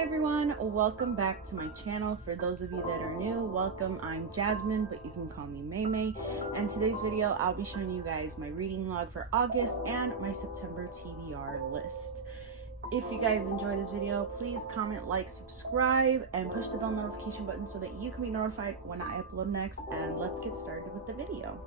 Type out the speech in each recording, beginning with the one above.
everyone, welcome back to my channel. For those of you that are new, welcome. I'm Jasmine, but you can call me May. And today's video, I'll be showing you guys my reading log for August and my September TBR list. If you guys enjoy this video, please comment, like, subscribe, and push the bell notification button so that you can be notified when I upload next. And let's get started with the video.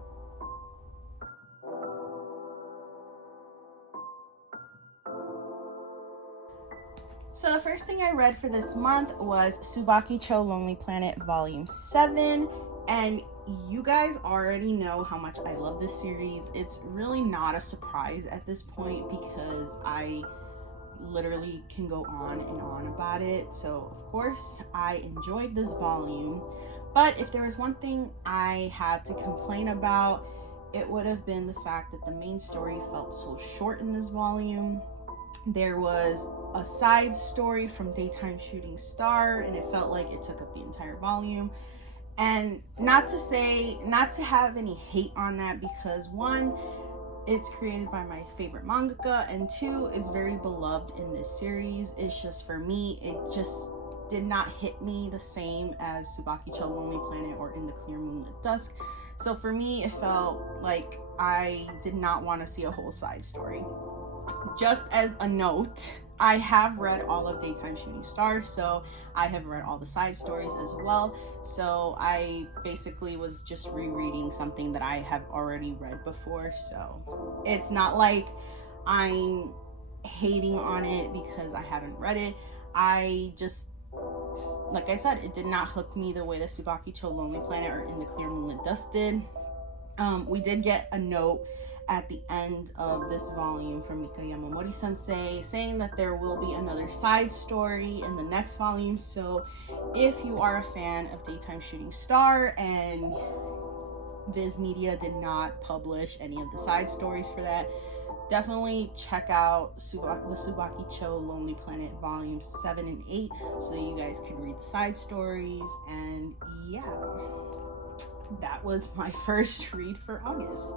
So the first thing I read for this month was Subaki Lonely Planet Volume 7, and you guys already know how much I love this series. It's really not a surprise at this point because I literally can go on and on about it. So of course I enjoyed this volume, but if there was one thing I had to complain about, it would have been the fact that the main story felt so short in this volume. There was a side story from Daytime Shooting Star, and it felt like it took up the entire volume. And not to have any hate on that, because one, it's created by my favorite mangaka, and two, it's very beloved in this series. It's just, for me, it just did not hit me the same as Subaki Lonely Planet or In the Clear Moonlight Dusk. So for me, it felt like I did not want to see a whole side story. Just as a note, I have read all of Daytime Shooting Stars, so I have read all the side stories as well. So I basically was just rereading something that I have already read before. So it's not like I'm hating on it because I haven't read it. I just, like I said, it did not hook me the way that Subaki Lonely Planet or In the Clear Moonlight Dusk did. We did get a note at the end of this volume from Mika Yamamori sensei saying that there will be another side story in the next volume. So if you are a fan of Daytime Shooting Star and Viz Media did not publish any of the side stories for that, definitely check out the Subaki Lonely Planet volumes 7 and 8 so that you guys could read the side stories. And yeah, that was my first read for August.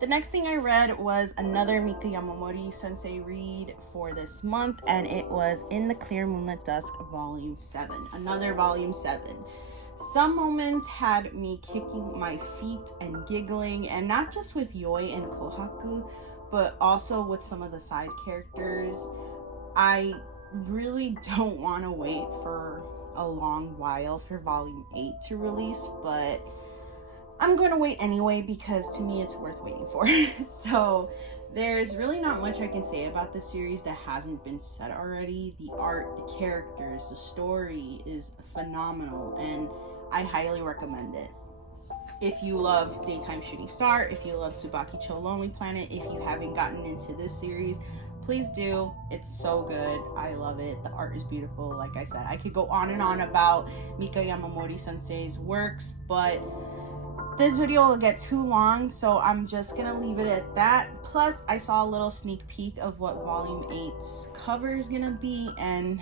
The next thing I read was another Mika Yamamori sensei read for this month, and it was In the Clear Moonlight Dusk Volume 7. Another Volume 7. Some moments had me kicking my feet and giggling, and not just with Yoi and Kohaku, but also with some of the side characters. I really don't want to wait for a long while for Volume 8 to release, but I'm going to wait anyway because to me it's worth waiting for. So there's really not much I can say about this series that hasn't been said already. The art, the characters, the story is phenomenal, and I highly recommend it. If you love Daytime Shooting Star, if you love Subaki Lonely Planet, if you haven't gotten into this series, please do. It's so good. I love it. The art is beautiful. Like I said, I could go on and on about Mika Yamamori sensei's works, but this video will get too long, so I'm just gonna leave it at that. Plus, I saw a little sneak peek of what Volume 8's cover is gonna be, and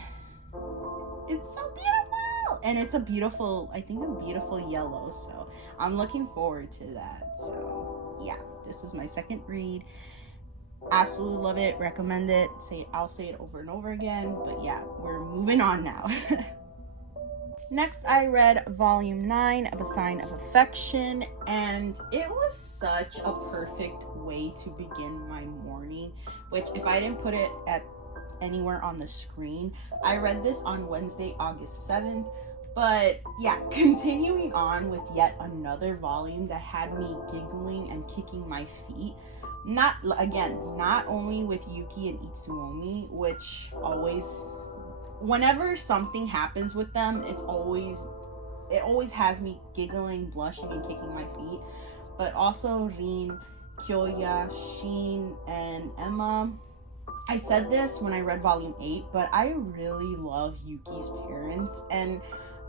it's so beautiful! And it's a beautiful, I think a beautiful yellow, so I'm looking forward to that. So yeah, this was my second read. Absolutely love it, recommend it. I'll say it over and over again, but yeah, we're moving on now. Next, I read Volume 9 of A Sign of Affection, and it was such a perfect way to begin my morning, which if I didn't put it at anywhere on the screen, I read this on Wednesday, August 7th, but yeah, continuing on with yet another volume that had me giggling and kicking my feet. Not only with Yuki and Itsuomi, which always, whenever something happens with them, it always has me giggling, blushing, and kicking my feet, but also Rin, Kyoya, Shin, and Emma. I said this when I read Volume 8, but I really love Yuki's parents, and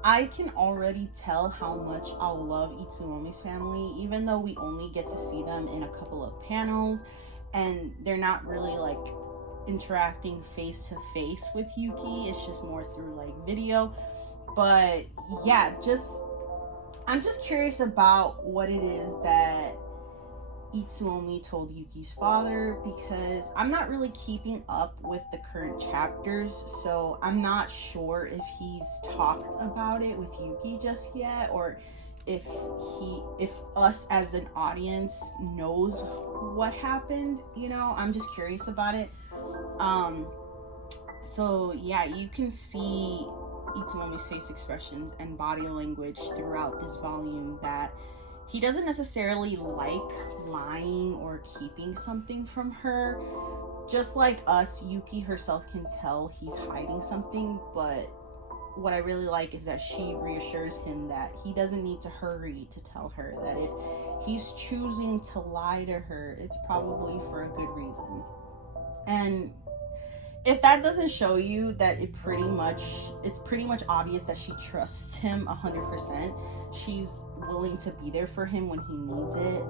I can already tell how much I'll love Itsuomi's family, even though we only get to see them in a couple of panels, and they're not really like interacting face to face with Yuki. It's just more through like video. But yeah, I'm just curious about what it is that Itsuomi told Yuki's father, because I'm not really keeping up with the current chapters, so I'm not sure if he's talked about it with Yuki just yet, or if us as an audience knows what happened, you know. I'm just curious about it. So yeah, you can see Itsuomi's face expressions and body language throughout this volume that he doesn't necessarily like lying or keeping something from her. Just like us, Yuki herself can tell he's hiding something, but what I really like is that she reassures him that he doesn't need to hurry to tell her, that if he's choosing to lie to her, it's probably for a good reason. And if that doesn't show you that it's pretty much obvious that she trusts him 100%. She's willing to be there for him when he needs it.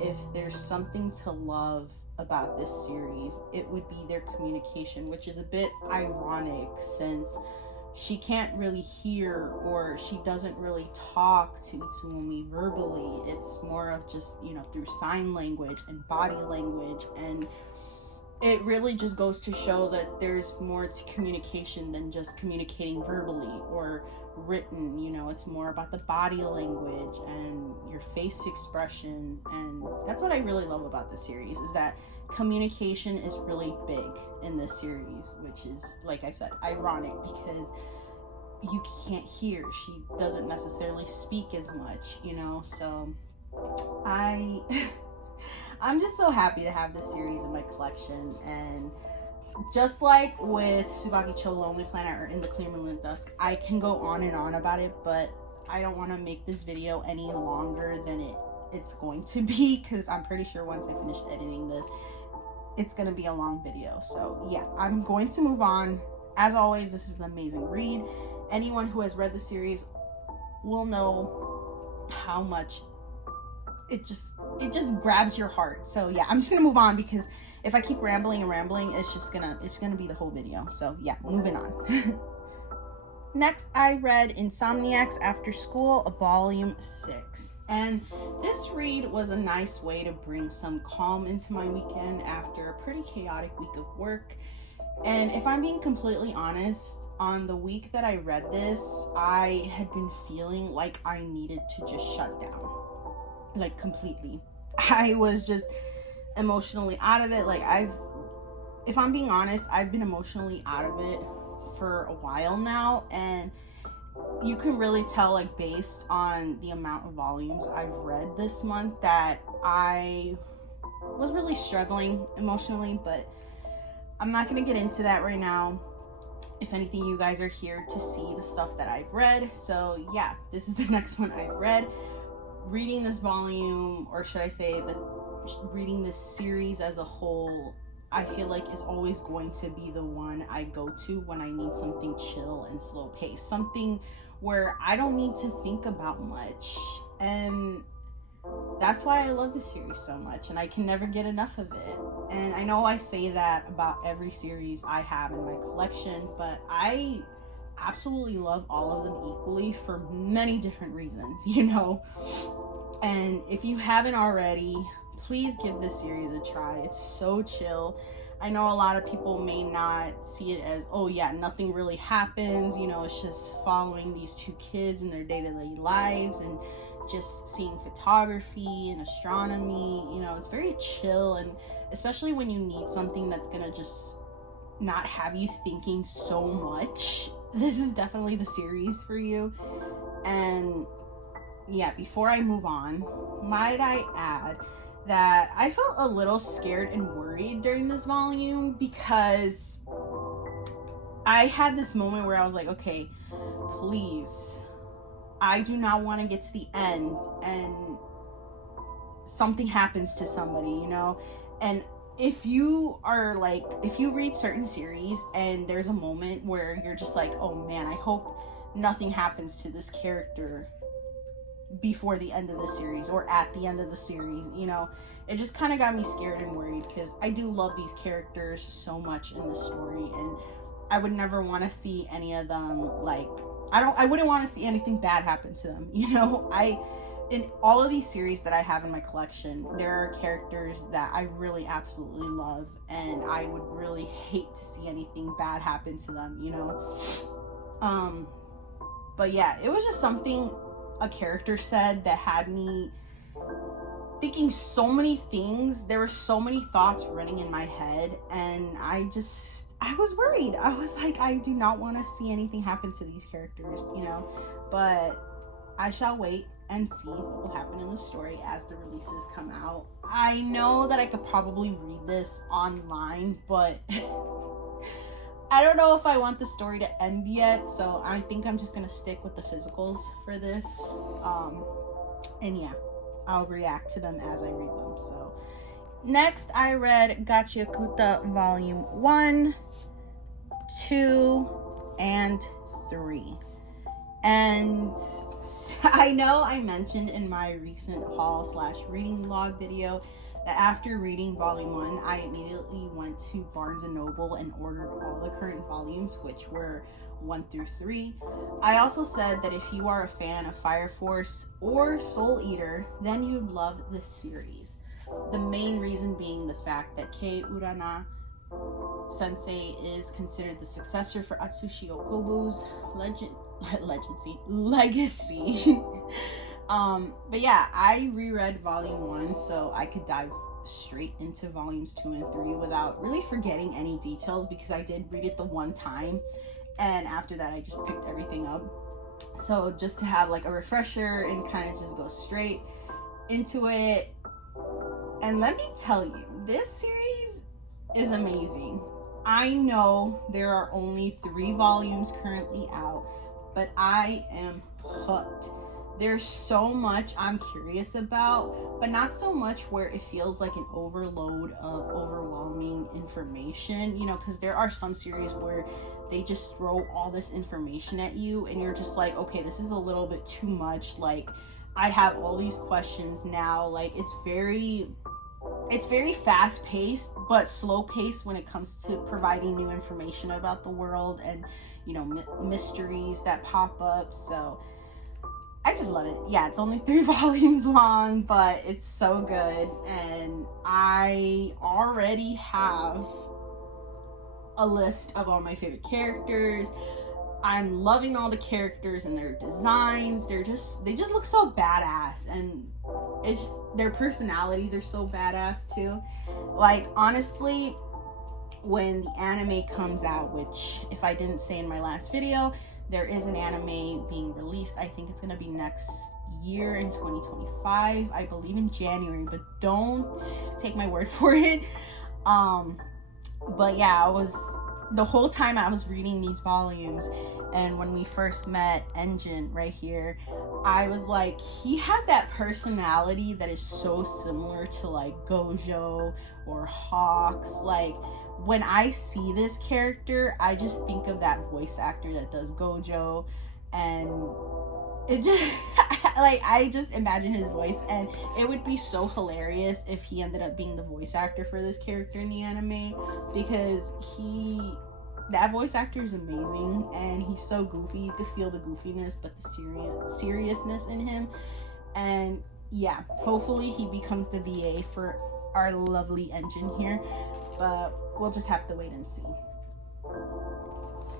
If there's something to love about this series, it would be their communication, which is a bit ironic since she can't really hear, or she doesn't really talk to Itsuomi verbally. It's more of just, you know, through sign language and body language, and it really just goes to show that there's more to communication than just communicating verbally or written. You know, it's more about the body language and your face expressions, and that's what I really love about this series, is that communication is really big in this series, which is, like I said, ironic because you can't hear. She doesn't necessarily speak as much, you know. So I'm just so happy to have this series in my collection. And just like with Subaki Cho Lonely Planet or In the Clear Moonlight Dusk, I can go on and on about it, but I don't want to make this video any longer than it's going to be, because I'm pretty sure once I finish editing this, it's going to be a long video. So yeah, I'm going to move on. As always, this is an amazing read. Anyone who has read the series will know how much it just grabs your heart. So yeah, I'm just gonna move on, because if I keep rambling, it's gonna be the whole video. So yeah, moving on. Next, I read Insomniacs After School, Volume 6. And this read was a nice way to bring some calm into my weekend after a pretty chaotic week of work. And if I'm being completely honest, on the week that I read this, I had been feeling like I needed to just shut down. Like, completely. I was just emotionally out of it. Like, if I'm being honest, I've been emotionally out of it for a while now, and you can really tell, like, based on the amount of volumes I've read this month, that I was really struggling emotionally, but I'm not gonna get into that right now. If anything, you guys are here to see the stuff that I've read. So yeah, this is the next one I've read. Reading this volume, or should I say that reading this series as a whole, I feel like is always going to be the one I go to when I need something chill and slow paced, something where I don't need to think about much. And that's why I love this series so much, and I can never get enough of it. And I know I say that about every series I have in my collection, but I absolutely love all of them equally for many different reasons, you know. And if you haven't already, please give this series a try. It's so chill. I know a lot of people may not see it as, oh yeah, nothing really happens, you know, it's just following these two kids in their day-to-day lives and just seeing photography and astronomy. You know, it's very chill, and especially when you need something that's gonna just not have you thinking so much, this is definitely the series for you. And yeah, before I move on, might I add that I felt a little scared and worried during this volume, because I had this moment where I was like, okay, please, I do not want to get to the end and something happens to somebody, you know. And if you read certain series and there's a moment where you're just like, oh man, I hope nothing happens to this character before the end of the series or at the end of the series, you know, it just kind of got me scared and worried, because I do love these characters so much in the story, and I would never want to see any of them, like, I wouldn't want to see anything bad happen to them, you know. in all of these series that I have in my collection, there are characters that I really absolutely love, and I would really hate to see anything bad happen to them, you know? But yeah, it was just something a character said that had me thinking so many things. There were so many thoughts running in my head, and I was worried. I was like, I do not want to see anything happen to these characters, you know? But I shall wait and see what will happen in the story as the releases come out. I know that I could probably read this online, but I don't know if I want the story to end yet, so I think I'm just gonna stick with the physicals for this. And yeah, I'll react to them as I read them. So next I read Guta Volume 1, 2, and 3. And I know I mentioned in my recent haul / reading log video that after reading volume 1, I immediately went to Barnes & Noble and ordered all the current volumes, which were 1 through 3. I also said that if you are a fan of Fire Force or Soul Eater, then you'd love this series. The main reason being the fact that Kei Urana Sensei is considered the successor for Atsushi Okobu's legacy. But yeah, I reread volume 1 so I could dive straight into volumes 2 and 3 without really forgetting any details, because I did read it the one time, and after that I just picked everything up. So just to have like a refresher and kind of just go straight into it. And let me tell you, this series is amazing. I know there are only 3 volumes currently out, but I am hooked. There's so much I'm curious about, but not so much where it feels like an overload of overwhelming information, you know, because there are some series where they just throw all this information at you and you're just like, okay, this is a little bit too much. Like, I have all these questions now. Like, it's very fast paced, but slow paced when it comes to providing new information about the world and, you know, mysteries that pop up. So I just love it. Yeah, it's only 3 volumes long, but it's so good. And I already have a list of all my favorite characters. I'm loving all the characters and their designs. They just look so badass, and it's just, their personalities are so badass too. Like, honestly, when the anime comes out, which if I didn't say in my last video, there is an anime being released. I think it's gonna be next year in 2025. I believe in January, but don't take my word for it. But yeah, the whole time I was reading these volumes, and when we first met Engine right here, I was like, he has that personality that is so similar to like Gojo or Hawks. Like, when I see this character, I just think of that voice actor that does Gojo, and it just like, I just imagine his voice, and it would be so hilarious if he ended up being the voice actor for this character in the anime, because that voice actor is amazing, and he's so goofy. You could feel the goofiness, but the seriousness in him. And yeah, hopefully he becomes the VA for our lovely Engine here, but we'll just have to wait and see.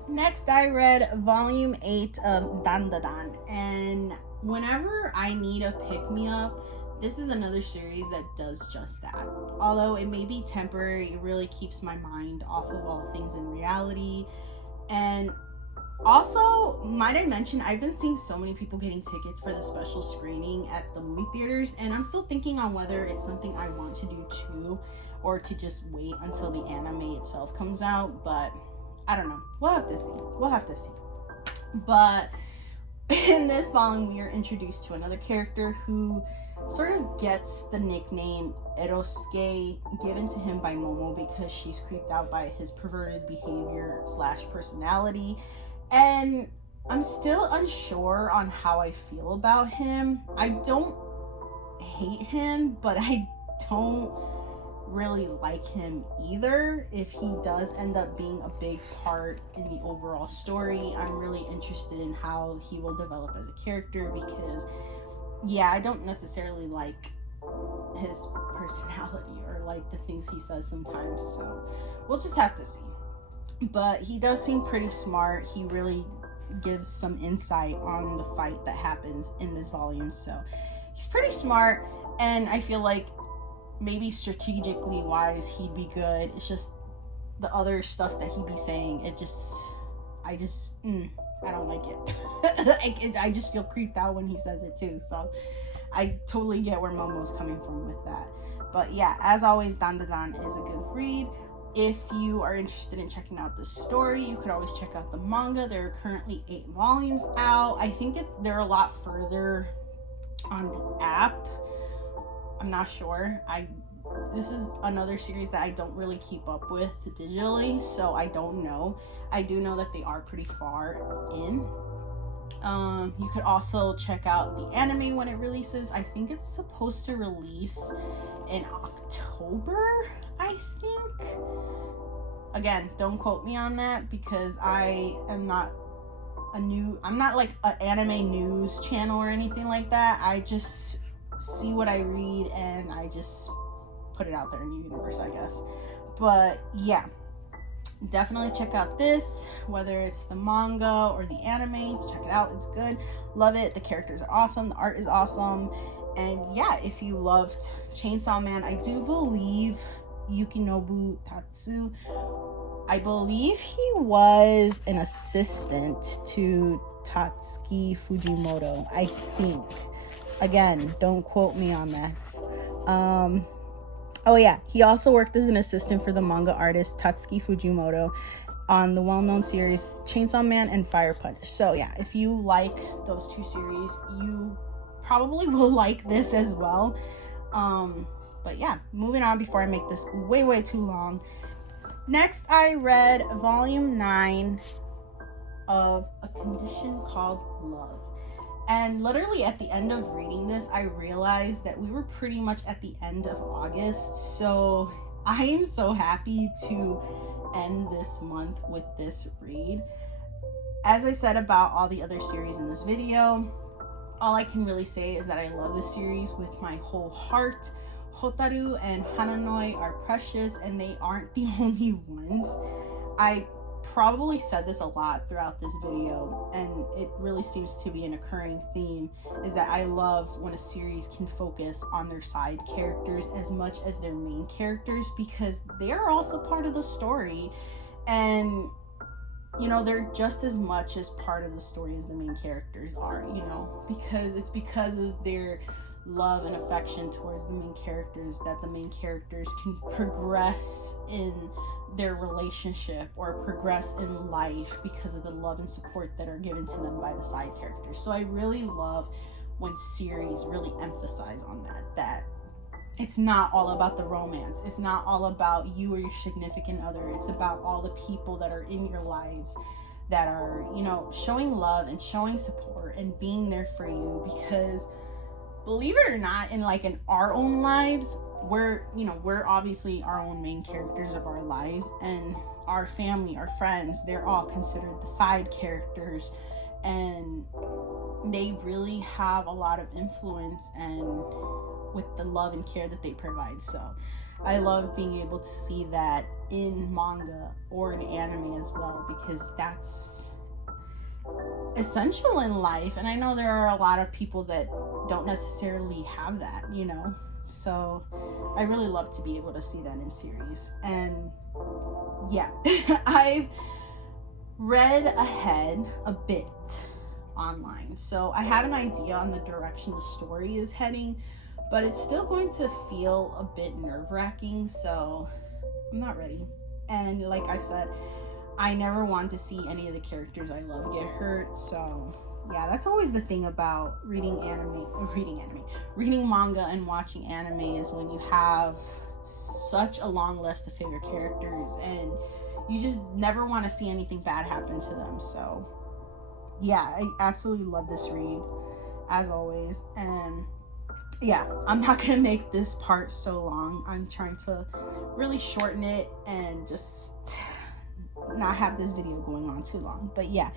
Next, I read volume 8 of Dandan, and whenever I need a pick-me-up, this is another series that does just that. Although it may be temporary, it really keeps my mind off of all things in reality. And also, might I mention, I've been seeing so many people getting tickets for the special screening at the movie theaters, and I'm still thinking on whether it's something I want to do too, or to just wait until the anime itself comes out. But I don't know. We'll have to see. But in this volume, we are introduced to another character who sort of gets the nickname Erosuke given to him by Momo because she's creeped out by his perverted behavior / personality. And I'm still unsure on how I feel about him. I don't hate him, but I don't really like him either. If he does end up being a big part in the overall story, I'm really interested in how he will develop as a character, because yeah, I don't necessarily like his personality or like the things he says sometimes, so we'll just have to see. But he does seem pretty smart. He really gives some insight on the fight that happens in this volume, so he's pretty smart, and I feel like maybe strategically wise he'd be good. It's just the other stuff that he'd be saying, I don't like it. I just feel creeped out when he says it too, so I totally get where Momo's coming from with that. But yeah, as always, Dandan is a good read. If you are interested in checking out the story, you could always check out the manga. There are currently 8 volumes out. I think they're a lot further on the app. I'm not sure. This is another series that I don't really keep up with digitally, so I don't know. I do know that they are pretty far in. You could also check out the anime when it releases. I think it's supposed to release in October, I think. Again, don't quote me on that because I'm not like an anime news channel or anything like that. I just see what I read and I just put it out there in the universe, I guess. But yeah, definitely check out this, whether it's the manga or the anime. Check it out, it's good, love it. The characters are awesome, the art is awesome, and yeah, if you loved Chainsaw Man, I do believe Yukinobu Tatsu, I believe he was an assistant to Tatsuki Fujimoto, I think. Again, don't quote me on that. Oh yeah, he also worked as an assistant for the manga artist Tatsuki Fujimoto on the well-known series Chainsaw Man and Fire Punch. So yeah, if you like those 2 series, you probably will like this as well. But yeah, moving on before I make this way too long. Next, I read volume 9 of A Condition Called Love. And literally at the end of reading this, I realized that we were pretty much at the end of August. So I am so happy to end this month with this read. As I said about all the other series in this video, all I can really say is that I love this series with my whole heart. Hotaru and Hananoi are precious, and they aren't the only ones. I probably said this a lot throughout this video, and it really seems to be an occurring theme, is that I love when a series can focus on their side characters as much as their main characters, because they are also part of the story, and you know, they're just as much as part of the story as the main characters are, you know, because it's because of their love and affection towards the main characters that the main characters can progress in their relationship or progress in life because of the love and support that are given to them by the side characters. So I really love when series really emphasize on that it's not all about the romance, it's not all about you or your significant other, it's about all the people that are in your lives that are, you know, showing love and showing support and being there for you. Because believe it or not, in our own lives, we're obviously our own main characters of our lives, and our family, our friends, they're all considered the side characters, and they really have a lot of influence and with the love and care that they provide. So I love being able to see that in manga or in anime as well, because that's essential in life. And I know there are a lot of people that don't necessarily have that, you know, so I really love to be able to see that in series. And yeah, I've read ahead a bit online, so I have an idea on the direction the story is heading, but it's still going to feel a bit nerve-wracking, so I'm not ready. And like I said, I never want to see any of the characters I love get hurt. So yeah, that's always the thing about reading manga and watching anime, is when you have such a long list of favorite characters and you just never want to see anything bad happen to them. So yeah, I absolutely love this read as always. And yeah, I'm not gonna make this part so long. I'm trying to really shorten it and just not have this video going on too long. But yeah,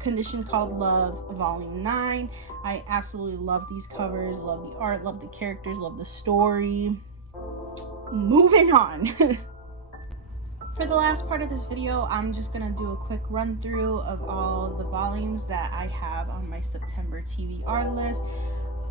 Condition Called Love Volume 9. I absolutely love these covers, love the art, love the characters, love the story. Moving on. For the last part of this video, I'm just gonna do a quick run through of all the volumes that I have on my September TBR list.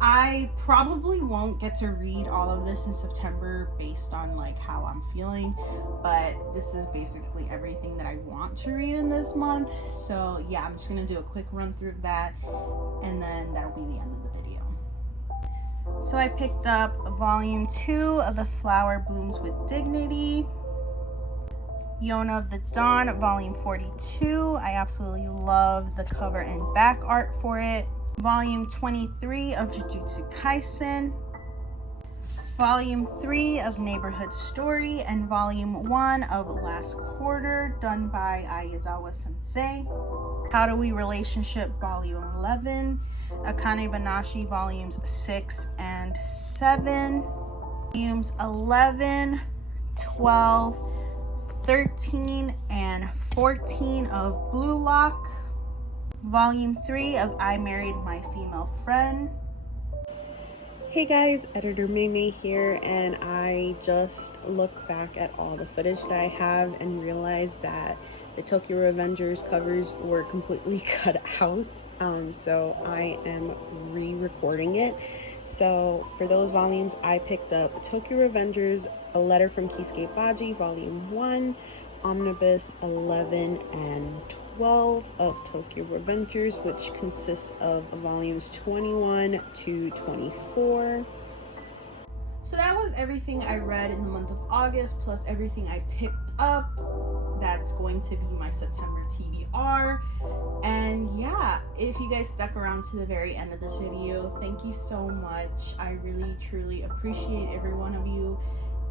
I probably won't get to read all of this in September based on like how I'm feeling, but this is basically everything that I want to read in this month. So yeah, I'm just gonna do a quick run through of that, and then that'll be the end of the video. So I picked up volume 2 of The Flower Blooms with Dignity. Yona of the Dawn, volume 42. I absolutely love the cover and back art for it. Volume 23 of Jujutsu Kaisen, Volume 3 of Neighborhood Story, and Volume 1 of Last Quarter, done by Aizawa Sensei. How Do We Relationship, Volume 11, Akane Banashi, Volumes 6 and 7, Volumes 11, 12, 13, and 14 of Blue Lock, Volume 3 of I Married My Female Friend. Hey guys, Editor Mei here, and I just looked back at all the footage that I have and realized that the Tokyo Revengers covers were completely cut out, so I am re-recording it. So for those volumes, I picked up Tokyo Revengers, A Letter from Kisuke Baji, Volume 1, Omnibus 11 and 12 of Tokyo Revengers, which consists of volumes 21 to 24. So that was everything I read in the month of August, plus everything I picked up. That's going to be my September TBR. And yeah, if you guys stuck around to the very end of this video, thank you so much. I really truly appreciate every one of you.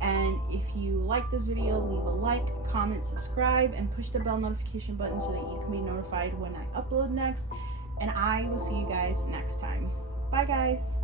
And if you like this video, leave a like, comment, subscribe, and push the bell notification button so that you can be notified when I upload next. And I will see you guys next time. Bye guys.